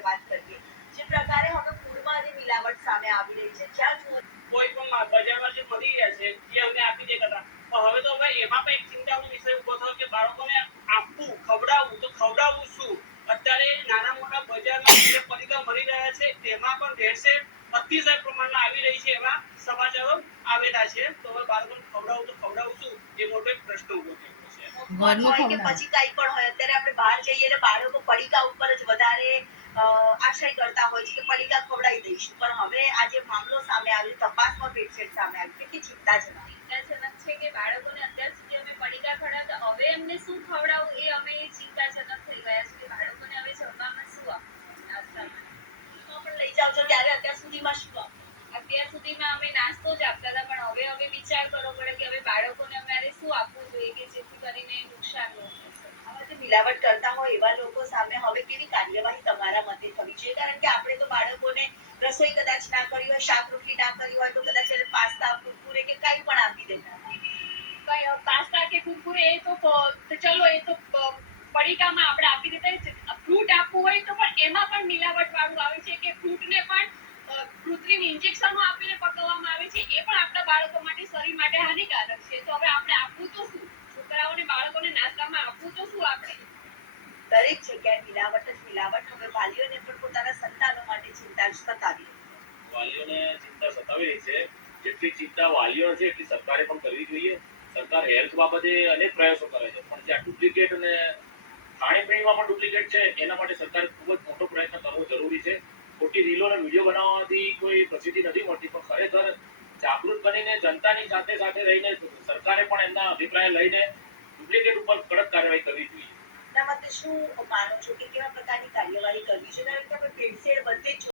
આપણે વાત કરીએ જે પ્રકારે હવે ફૂડમાં જે મિલાવટ સામે આવી રહી છે જ્યાં જુઓ કોઈ પણ બજારમાં જે મળી રહ્યા છે એ અમને આપી દેતા હતા પણ હવે તો ભાઈ એમાં પણ એક ચિંતાનો વિષય ઉભો થયો કે બાળકોને આપવું ખવડાવવું તો ખવડાવવું શું અત્યારે નાના મોટા બજારમાં જે પડીકા મળી રહ્યા છે તેમાં પણ ભેળસેળ અતિશય પ્રમાણમાં આવી રહી છે એવા સમાચારો આવેલા છે તો હવે બાળકોને ખવડાવવું તો ખવડાવવું શું એ મોટો એક પ્રશ્ન ઉભો થયો છે ઘરનું હોય કે પછી કઈ પણ હોય અત્યારે આપણે બહાર જઈએ એટલે બાળકો પડીકા ઉપર જ વધારે આશ્રય કરતા હોય છે કે પડીકા ખવડાવી દઈશું પણ હવે આ જે મામલો સામે આવ્યો તપાસમાં ભેળસેળ સામે આવી કેટલી ચિંતાજનક છે કે બાળકોને અત્યાર સુધી અમે પડીકા ખવડાવતા હવે એમને શું ખવડાવવું એ અમે ચિંતાજનક થઈ ગયા છે કે બાળકોને હવે જમવામાં શું આપવું નાસ્તામાં તો પણ લઈ જાવ છો ત્યારે અત્યાર સુધીમાં શું આપવું અત્યાર સુધીમાં અમે નાસ્તો જ આપતા હતા પણ હવે વિચાર કરવો પડે કે હવે બાળકોને અમારે શું આપવું જોઈએ કે જેથી કરીને નુકસાન ન થાય. આવા જે મિલાવટ કરતા હોય એવા લોકો સામે હવે કેવી કાર્યવાહી તમારા મતે થવી જોઈએ કારણ કે આપણે તો બાળકોને રસોઈ કદાચ ના કરી હોય શાક રોટલી ના કરી હોય તો કદાચ એને પાસ્તા કુરકુરે કે કંઈ પણ આપી દેતા પાસ્તા કે કુરકુરે એ તો ચલો એ તો પડીકામાં આપણે આપી દેતા ફ્રૂટ આપવું હોય તો પણ એમાં પણ મિલાવટ વાળું આવે છે કે ફ્રૂટને પણ કૃત્રિમ ઇન્જેક્શનો આપીને પકવવામાં આવે છે એ પણ આપણા બાળકો માટે શરીર માટે હાનિકારક છે તો હવે આપણે આપવું તો શું છોકરાઓને બાળકોને નાસ્તામાં આપવું તો શું આપણે દરેક જગ્યાએ મિલાવટ જ મિલાવટ હવે વાલીઓને પણ પોતાના સંતાનો માટે ચિંતા સતાવી વાલીઓને ચિંતા સતાવી રહી છે જેટલી ચિંતા વાલીઓ છે એટલી સરકારે પણ કરવી જોઈએ સરકાર હેલ્થ બાબતે અનેક પ્રયાસો કરે છે પણ જ્યાં ડુપ્લિકેટ અને ખાણીપીણીમાં પણ ડુપ્લિકેટ છે એના માટે સરકારે ખૂબ જ મોટો પ્રયત્ન કરવો જરૂરી છે ખોટી રીલો અને વિડીયો બનાવવાથી કોઈ પ્રસિદ્ધિ નથી મળતી પણ ખરેખર જાગૃત બનીને જનતાની સાથે સાથે રહીને સરકારે પણ એમના અભિપ્રાય લઈને ડુપ્લિકેટ ઉપર કડક કાર્યવાહી કરવી જોઈએ. એના માટે શું માનો છો કે કેવા પ્રકારની કાર્યવાહી કરવી છે